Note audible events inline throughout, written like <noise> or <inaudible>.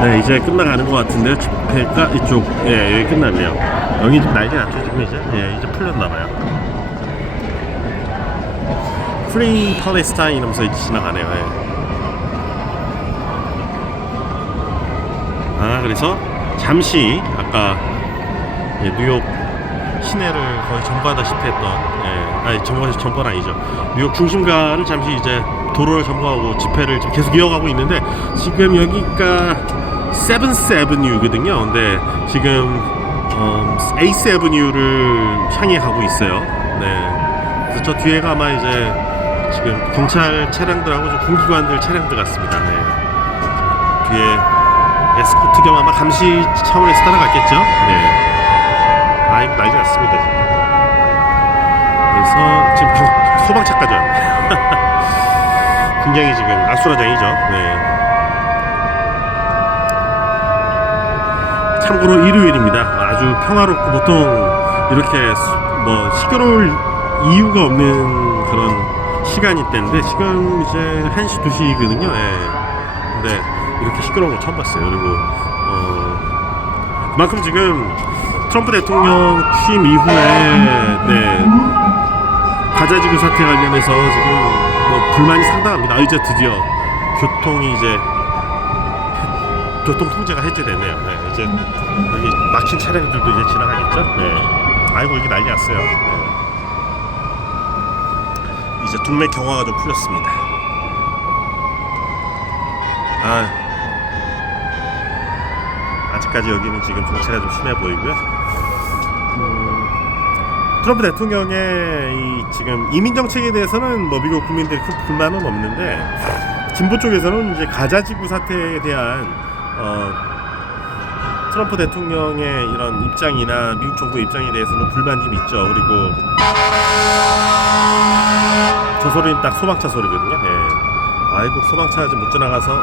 네, 이제 끝나가는 것 같은데요. 집회가 이쪽, 예, 여기 끝났네요. 여기 좀 난리 났죠, 지금 이제? 예, 이제 풀렸나봐요. 프리 팔레스타인 이러면서 이제 지나가네요. 예. 아, 그래서 잠시 아까 예, 뉴욕 시내를 거의 점거하다시피 했던, 예, 아니, 점거, 점거는 아니죠. 뉴욕 중심가를 잠시 이제 도로를 점거하고 집회를 계속 이어가고 있는데, 지금 여기가 세븐스 애브뉴거든요. 근데 지금, 어, 에이스 애브뉴를 향해 가고 있어요. 네. 그래서 저 뒤에가 아마 이제 지금 경찰 차량들하고 좀 공기관들 차량들 같습니다. 네. 뒤에 에스코트 겸 아마 감시 차원에서 따라갔겠죠. 네. 아, 이거 난리 났습니다. 그래서 지금 경- 소방차까지. <laughs> 굉장히 지금 아수라장이죠. 네. 참고로 일요일입니다. 아주 평화롭고 보통 이렇게 수- 뭐 시끄러울 이유가 없는 그런 시간이 때인데 지금 이제 1시, 2시거든요. 예. 근데 이렇게 시끄러운 거 처음 봤어요. 그리고 어 그만큼 지금 트럼프 대통령 취임 이후에 네 가자지구 사태 관련해서 지금 뭐 불만이 상당합니다. 아, 이제 드디어 교통이 이제 해- 교통 통제가 해제됐네요. 네, 이제 여기 막힌 차량들도 이제 지나가겠죠. 네. 아이고 이게 난리 났어요. 네. 이제 동네 경화가 좀 풀렸습니다. 아 아직까지 여기는 지금 정체가 좀 심해 보이고요. 음, 트럼프 대통령의 이 지금 이민 정책에 대해서는 뭐 미국 국민들이 큰 불만은 없는데 진보 쪽에서는 이제 가자지구 사태에 대한 어, 트럼프 대통령의 이런 입장이나 미국 정부 입장에 대해서는 불만이 좀 있죠. 그리고 저 소리는 딱 소방차 소리거든요. 예. 아이고 소방차가 좀못 지나가서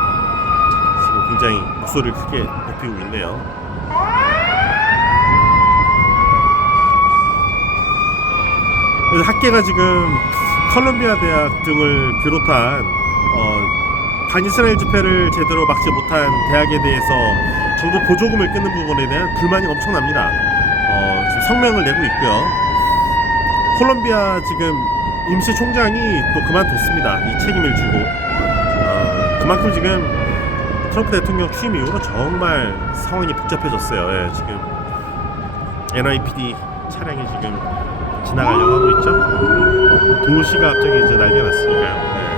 지금 굉장히 목소리를 크게 높이고 있네요. 학계가 지금 컬럼비아 대학 등을 비롯한 어, 반이스라엘 집회를 제대로 막지 못한 대학에 대해서 정부 보조금을 끊는 부분에 대한 불만이 엄청납니다. 어, 성명을 내고 있고요. 콜롬비아 지금 임시 총장이 또 그만뒀습니다. 이 책임을 지고 어, 그만큼 지금 트럼프 대통령 취임 이후로 정말 상황이 복잡해졌어요. 예, 지금 NYPD 차량이 지금 지나가려고 하고 있죠. 도시가 갑자기 이제 난리가 났으니까요. 예.